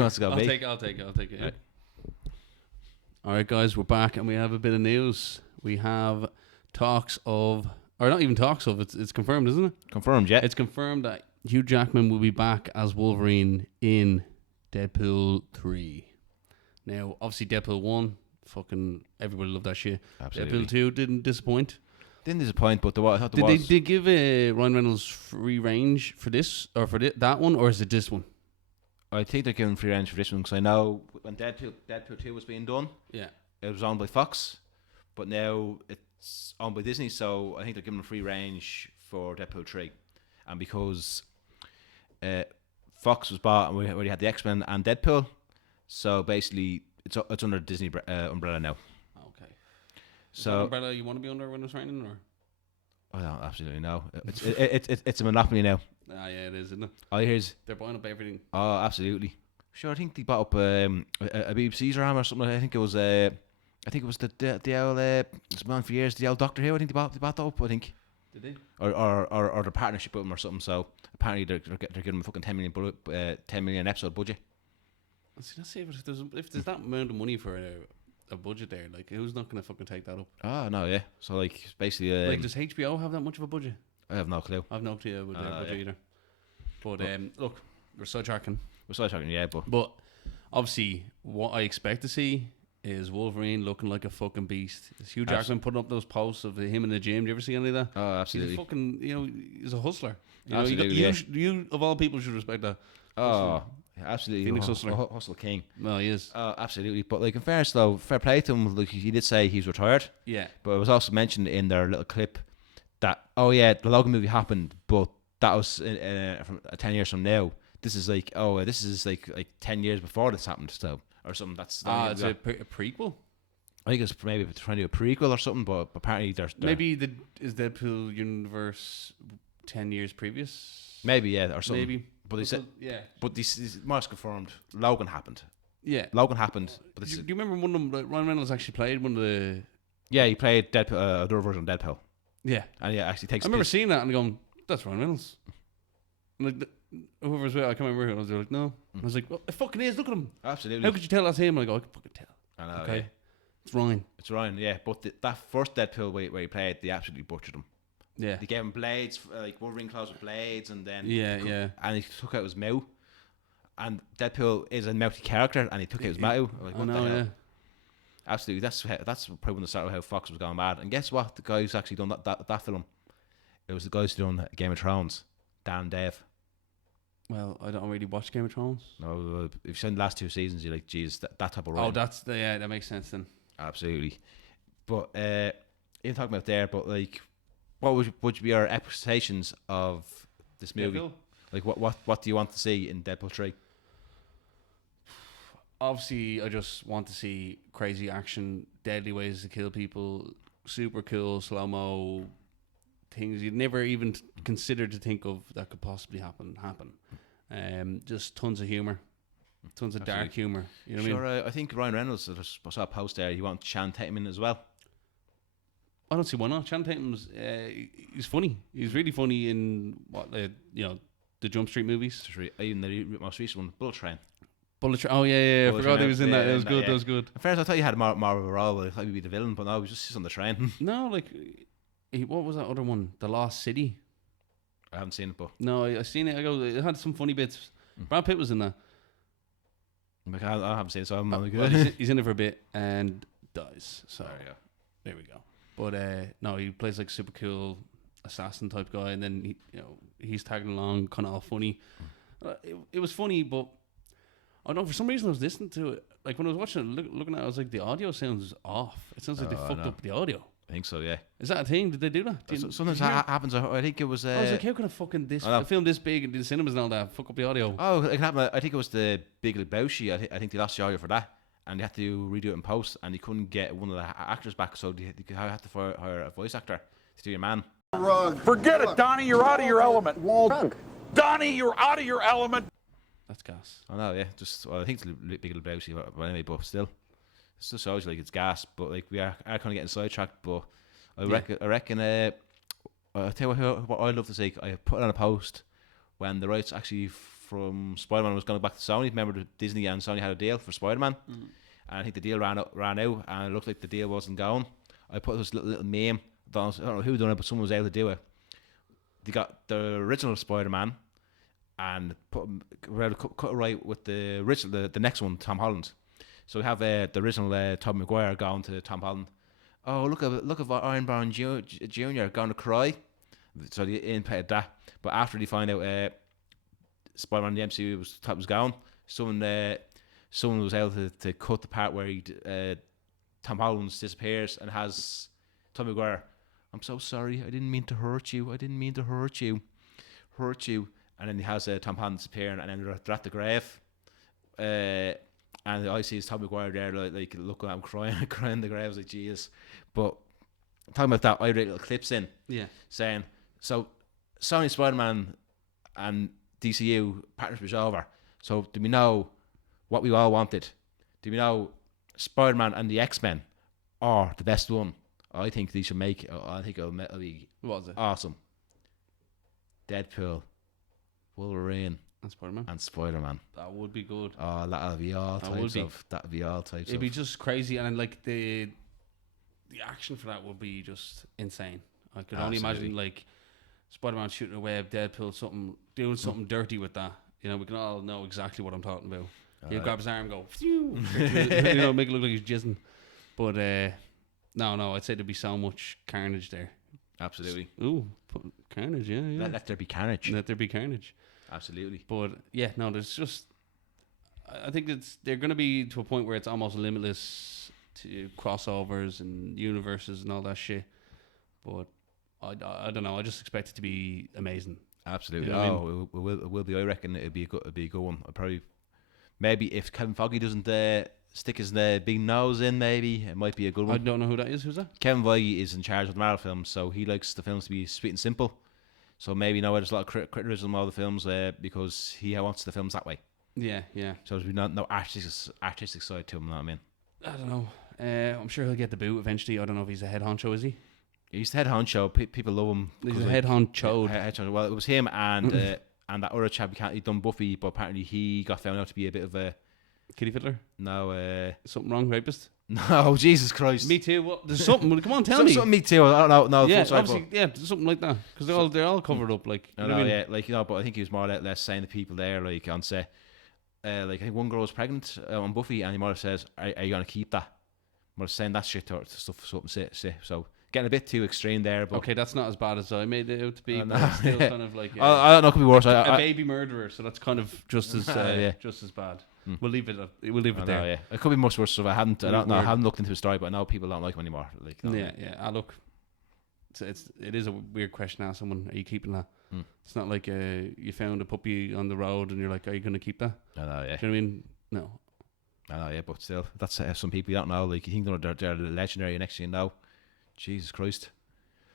wants to go? I'll take it. Yeah. All right, guys, we're back and we have a bit of news. We have talks of, or not even talks of, it's confirmed, isn't it? Confirmed, yeah. It's confirmed that Hugh Jackman will be back as Wolverine in Deadpool 3. Now, obviously, Deadpool 1, fucking everybody loved that shit. Absolutely. Deadpool 2 didn't disappoint. Didn't disappoint, but I thought there was. Did they give Ryan Reynolds free range for this, or for that one, or is it this one? I think they're giving free range for this one because I know when Deadpool 2 was being done, Yeah, it was owned by Fox, but now it's owned by Disney, so I think they're giving them free range for Deadpool 3. And because Fox was bought and we already had the X-Men and Deadpool, so basically it's under the Disney umbrella now. okay. Is So that umbrella you want to be under when it's raining, or? I don't absolutely know. It's a monopoly now. Ah, yeah, it is, isn't it? All I hear is, They're buying up everything. oh, absolutely. Sure, I think they bought up a BBC's arm or something. I think it was the old it's been on for years. The old Doctor Who. I think they bought that up. I think. Did they? Or the partnership with them or something. So apparently they're giving them a fucking 10 million episode budget. See, let's see if there's that amount of money for a budget there. Like, who's not gonna fucking take that up? Oh no, yeah. So like basically, Like, does HBO have that much of a budget? I have no clue. I've no idea with their budget either. But look, we're sidetracking. Yeah, But obviously, what I expect to see is Wolverine looking like a fucking beast. Is Hugh Jackman putting up those posts of him in the gym? Do you ever see any of that? Oh, absolutely. He's a fucking, he's a hustler. Absolutely, You of all people should respect that. Oh, absolutely. Phoenix hustler. Hustle king. No, he is. Oh, absolutely. But like in fairness though, fair play to him. Like he did say he's retired. Yeah. But it was also mentioned in their little clip that the Logan movie happened, but that was from 10 years from now. This is like this is like 10 years before this happened, so or something. That's it's a prequel. I think it's maybe trying to do a prequel or something, but apparently there's maybe is Deadpool universe 10 years previous? Maybe or something. Maybe. But they said But this more confirmed. Logan happened. Yeah. Logan happened. But do you remember one of them? Like, Ryan Reynolds actually played one of the. Yeah, he played Deadpool, another version of Deadpool. Yeah. And actually takes. I remember seeing that and going, "That's Ryan Reynolds." And like whoever's with, I can't remember who. I was like, "No." I was like, "Well, it fucking is. Look at him." Absolutely. How could you tell that's him? And I go, "I can fucking tell." I know. Okay. Yeah. It's Ryan. It's Ryan. Yeah, but that first Deadpool where he played, they absolutely butchered him. Yeah. They gave him blades, like Wolverine claws with blades, and then and he took out his mouth. And Deadpool is a mouthy character, and he took out his mouth. Like, what the hell? Yeah. Absolutely, that's probably when the start of how Fox was going mad. And guess what? The guy who's actually done that film, it was the guys who done Game of Thrones, Dan and Dave. Well, I don't really watch Game of Thrones. No, if you've seen the last 2 seasons, you're like, geez, that type of role. Oh, that makes sense then. Absolutely. But you're talking about there, but like, what would be your expectations of this movie? Deadpool? Like, what do you want to see in Deadpool 3? Obviously, I just want to see crazy action, deadly ways to kill people, super cool slow-mo things you'd never even consider to think of that could possibly happen. Just tons of humour, tons of dark humour. You know what I mean? I think Ryan Reynolds, I saw a post there, he wants Channing Tatum in as well. I don't see why not. Channing Tatum's he's funny. He's really funny in the Jump Street movies. Even the most recent one, Bullet Train. Oh yeah. I forgot he was in that. It was good. That was good. At first, I thought you had more of a role. I thought he'd be the villain, but no, he was just on the train. No, like, what was that other one? The Lost City. I haven't seen it, but no, I seen it. It had some funny bits. Brad Pitt was in that. Like, I haven't seen it, so I'm not good. Well, he's in it for a bit and dies. So there we go. But no, he plays like super cool assassin type guy, and then he's tagging along, kind of all funny. It was funny, but I don't know, for some reason I was listening to it. Like when I was watching it, looking at it, I was like, the audio sounds off. It sounds like they fucked up the audio. I think so, yeah. Is that a thing? Did they do that? Sometimes that happens. I think it was. I was like, how can I film this big in the cinemas and all that, fuck up the audio? Oh, it happened. I think it was the Big Lebowski. I think they lost the audio for that, and they had to redo it in post, and they couldn't get one of the actors back, so they had to hire a voice actor to do your man. Forget it, Donnie. You're out of your element. Donnie, you're out of your element. That's gas. I know, yeah. I think it's Big Lebowski, but anyway, but still, it still shows like it's gas. But like we are kind of getting sidetracked. But I reckon. I'll tell you what I'd love to see. I put it on a post when the rights actually from Spider-Man was going back to Sony. Remember that Disney and Sony had a deal for Spider-Man, and I think the deal ran out, and it looked like the deal wasn't going. I put this little meme. I don't know who done it, but someone was able to do it. They got the original Spider-Man and cut it right with the original, the next one, Tom Holland. So we have the original Tom Maguire going to Tom Holland. Oh, look at Iron Man Jr. going to cry. So they inputted that. But after they find out Spider-Man in the MCU was gone, someone was able to cut the part where Tom Holland disappears and has Tom Maguire. I'm so sorry. I didn't mean to hurt you. And then he has Tom Holland disappearing, and then they're at the grave. And I see his Tom Maguire there, like looking at him crying in the grave. I was like, Jesus. But talking about that, I wrote little clips in, saying, so Sony Spider-Man and DCU partnership is over. So do we know what we all wanted? Do we know Spider-Man and the X-Men are the best one? I think they should make. I think it'll be awesome. Deadpool, Wolverine, and Spider-Man. That would be good. Oh, that'll be all types of. That'd be all types. It'd be just crazy, and like the action for that would be just insane. I could only imagine like Spider-Man shooting a web, Deadpool doing something dirty with that. You know, we can all know exactly what I'm talking about. He'll grab his arm, and go, you know, make it look like he's jizzing. But no, I'd say there'd be so much carnage there. Absolutely. Carnage, yeah. Let there be carnage. Let there be carnage. Absolutely. But yeah, no, there's just, I think they're going to be to a point where it's almost limitless to crossovers and universes and all that shit. But I don't know. I just expect it to be amazing. Absolutely. You know it will be. I reckon it'll be a good one. I'll probably, maybe if Kevin Feige doesn't stick his big nose in, maybe it might be a good one. I don't know who that is. Who's that? Kevin Feige is in charge of the Marvel films, so he likes the films to be sweet and simple. So maybe there's a lot of criticism of the films because he wants the films that way. Yeah. So there's no artistic side to him. You know what I mean? I don't know. I'm sure he'll get the boot eventually. I don't know if he's a head honcho, is he? He's the head honcho. People love him. He's a head honcho. Well, it was him and that other chap. He done Buffy, but apparently he got found out to be a bit of a kitty fiddler. No, something wrong, rapist. No, Jesus Christ. Me too. What? There's something. Come on, tell me. Something me too. I don't know. Yeah, obviously, there's something like that because they're all covered up. Like, I mean? Yeah, like but I think he was more or less saying to people there, like on set, like I think one girl was pregnant on Buffy, and he might have says, "Are you gonna keep that?" Might have saying that shit to stuff, something. So getting a bit too extreme there. But okay, that's not as bad as I made it out to be. No. But still kind of like I don't know. It could be worse. A baby murderer, so that's kind of just as just as bad. We'll leave it. We'll leave it there. Yeah, it could be much worse. So I don't know. I haven't looked into the story, but I know people don't like him anymore. Like, yeah. Look, it is a weird question to ask someone. Are you keeping that? It's not like you found a puppy on the road and you're like, are you going to keep that? I know. Yeah. Do you know what I mean? No. I know. Yeah, but still, that's some people you don't know. Like, you think they're legendary, next thing you know, Jesus Christ.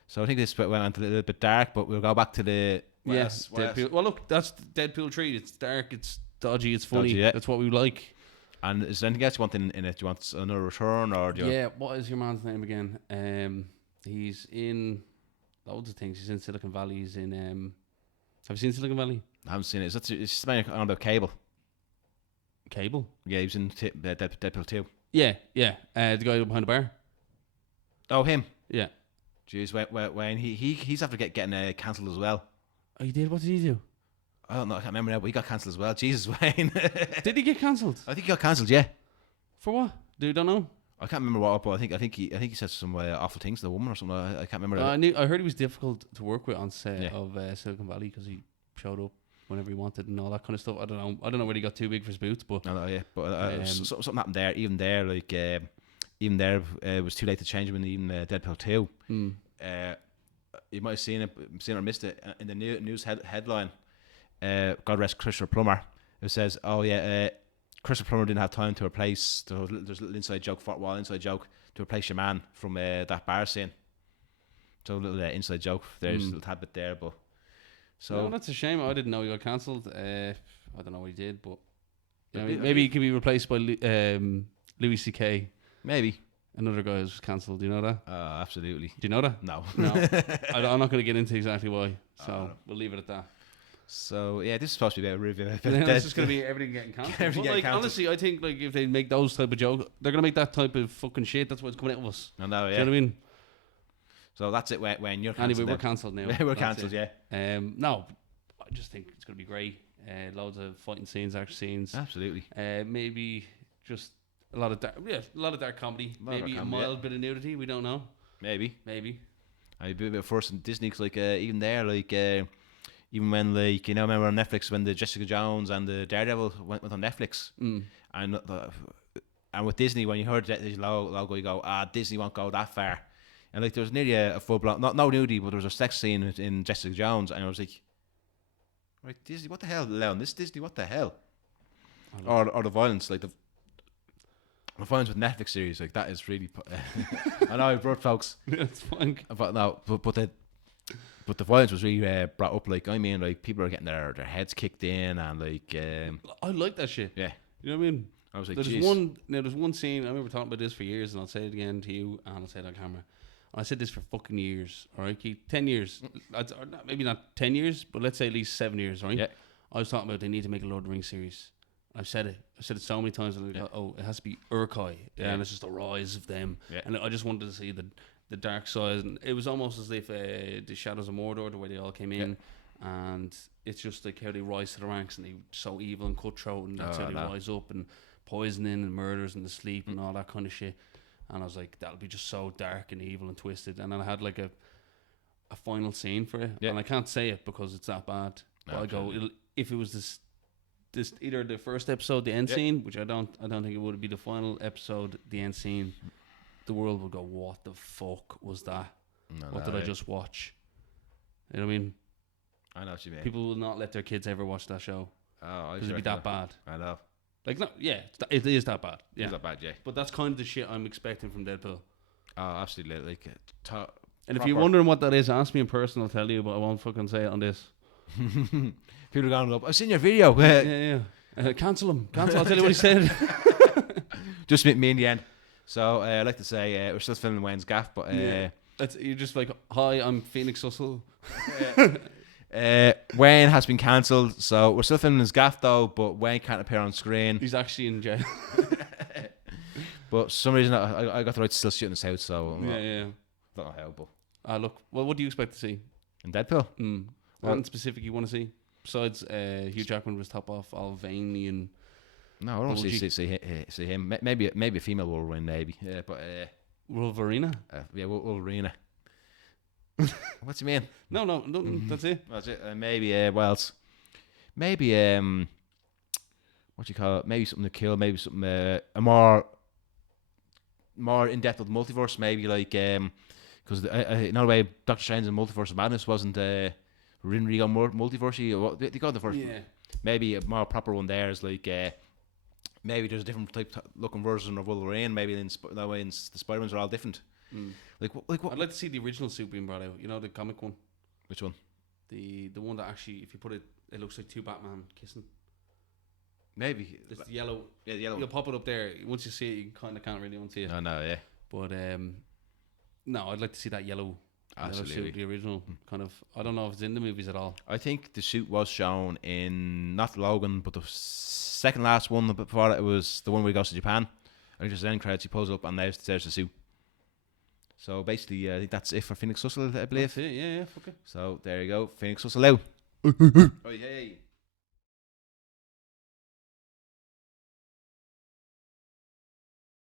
So I think this went on a little bit dark, but we'll go back to the Deadpool. Well, look, that's Deadpool 3. It's dark. It's dodgy. It's funny. Dodgy, yeah. That's what we like. And is there anything else you want in it? Do you want another return or do you what is your man's name again? He's in loads of things. He's in Silicon Valley. He's in have you seen Silicon Valley? I haven't seen it. It's just on about Cable. Cable? Yeah, he was in Deadpool 2. Yeah. The guy behind the bar. Oh, him. Yeah. Jeez, when he's after getting cancelled as well. Oh, he did? What did he do? I don't know. I can't remember now, but he got cancelled as well. Jesus, Wayne. Did he get cancelled? I think he got cancelled. Yeah. For what? You don't know? I can't remember what, but I think he said some awful things to the woman or something. I can't remember. I heard he was difficult to work with on set of Silicon Valley because he showed up whenever he wanted and all that kind of stuff. I don't know whether he got too big for his boots, but something happened there. Even there, it was too late to change him in even Deadpool 2. You might have seen it or missed it in the news headline. God rest Christopher Plummer. It says, Christopher Plummer didn't have time to replace. There's a little inside joke to replace your man from that bar scene. So a little inside joke. There's a little tad bit there, but no, that's a shame. I didn't know he got cancelled. I don't know what he did, but maybe he could be replaced by Louis C.K. Maybe. Another guy was cancelled. Do you know that? Absolutely. Do you know that? No. I'm not going to get into exactly why. So we'll leave it at that. So yeah, this is supposed to be about a review. And then it's just gonna be everything getting cancelled. Everything But, getting like, cancelled. honestly, I think like if they make those type of jokes, they're gonna make that type of fucking shit. That's what's coming out of us. I know, Do yeah. you know what I mean? So that's it. When you're cancelled, Anyway, we're now. cancelled now. We're That's cancelled. it. Yeah, No, I just think it's gonna be great. Loads of fighting scenes, action scenes. absolutely. Maybe just a lot of dark comedy. A lot of Maybe dark a comedy, mild bit of nudity. We don't know. Maybe. Maybe. I'd be a bit first in Disney, 'cause, like even there, like even when like remember on Netflix when the Jessica Jones and the Daredevil went on Netflix, and with Disney when you heard that logo, you go, Disney won't go that far, and like there was nearly a full blown no nudity, but there was a sex scene in Jessica Jones, and I was like, right, Disney, what the hell, Leon? This Disney, what the hell? Or the violence, like the violence with Netflix series, like that is really. I know I brought folks. It's fine. But no, but the violence was really brought up. Like I mean, like people are getting their heads kicked in, and like I like that shit. yeah, You know what I mean? I was like, There's jeez. there's one scene. I remember talking about this for years, and I'll say it again to you, and I'll say it on camera. And I said this for fucking years. All right, Keith, 10 years. Maybe not 10 years, but let's say at least 7 years. Right? Yeah. I was talking about they need to make a Lord of the Rings series. I've said it. I've said it so many times. And it has to be Urkai, and it's just the rise of them. Yeah. And I just wanted to see the dark side, and it was almost as if the Shadows of Mordor, the way they all came in, and it's just like how they rise to the ranks, and they're so evil and cutthroat, and that's how they rise up, and poisoning and murders and the sleep and all that kind of shit. And I was like, that'll be just so dark and evil and twisted. And then I had like a final scene for it, and I can't say it because it's that bad. But I go, if it was this either the first episode, the end scene, which I don't think it would be the final episode, the end scene, the world would go, what the fuck was that? What did I just watch? You know what I mean? I know what you mean. People will not let their kids ever watch that show because it'd be that bad. I know. Like, no, yeah, it is that bad. Yeah, It's that bad, yeah. but that's kind of the shit I'm expecting from Deadpool. Oh, absolutely. Like, And if you're wondering what that is, ask me in person. I'll tell you, but I won't fucking say it on this. people are going up. I've seen your video. Yeah. Cancel him. Cancel. I'll tell you what he said. Just me in the end. So I'd like to say we're still filming Wayne's gaff, but You're just like, hi, I'm Phoenix Hustle. Wayne has been cancelled, so we're still filming his gaff though, but Wayne can't appear on screen. He's actually in jail. But for some reason I got the right to still shoot in his house, so I'm not how, but Look, well, what do you expect to see? in Deadpool. What in specific you want to see? Besides Hugh Jackman was top off, all veiny and... No, I don't see him. Maybe a female Wolverine, maybe. Yeah, but Wolverine? Wolverine. What's he mean? No, that's it. That's it. Maybe what else? Maybe what you call it? Maybe something to kill. Maybe something a more in depth with multiverse. Maybe like because in a way Doctor Strange and Multiverse of Madness wasn't really go more multiversey. They got the first. Yeah. Maybe a more proper one there is like maybe there's a different looking version of Wolverine. Maybe that way the Spider-Mans are all different. Like what? I'd like to see the original suit being brought out. You know, the comic one. Which one? The one that actually, if you put it, it looks like two Batman kissing. Maybe It's the yellow. Yeah, the yellow. You'll pop it up there. Once you see it, you kind of can't really unsee it. Oh no, yeah. But no, I'd like to see that yellow suit, the original kind of. I don't know if it's in the movies at all. I think the suit was shown in not Logan, but the second last one before it was the one where he goes to Japan. I think there's an end credits. He pulls up and there's the suit. So basically, I think that's it for Phoenix Hustle, I believe. That's it, yeah, fuck it. So there you go, Phoenix Hustle out. Oh, hey.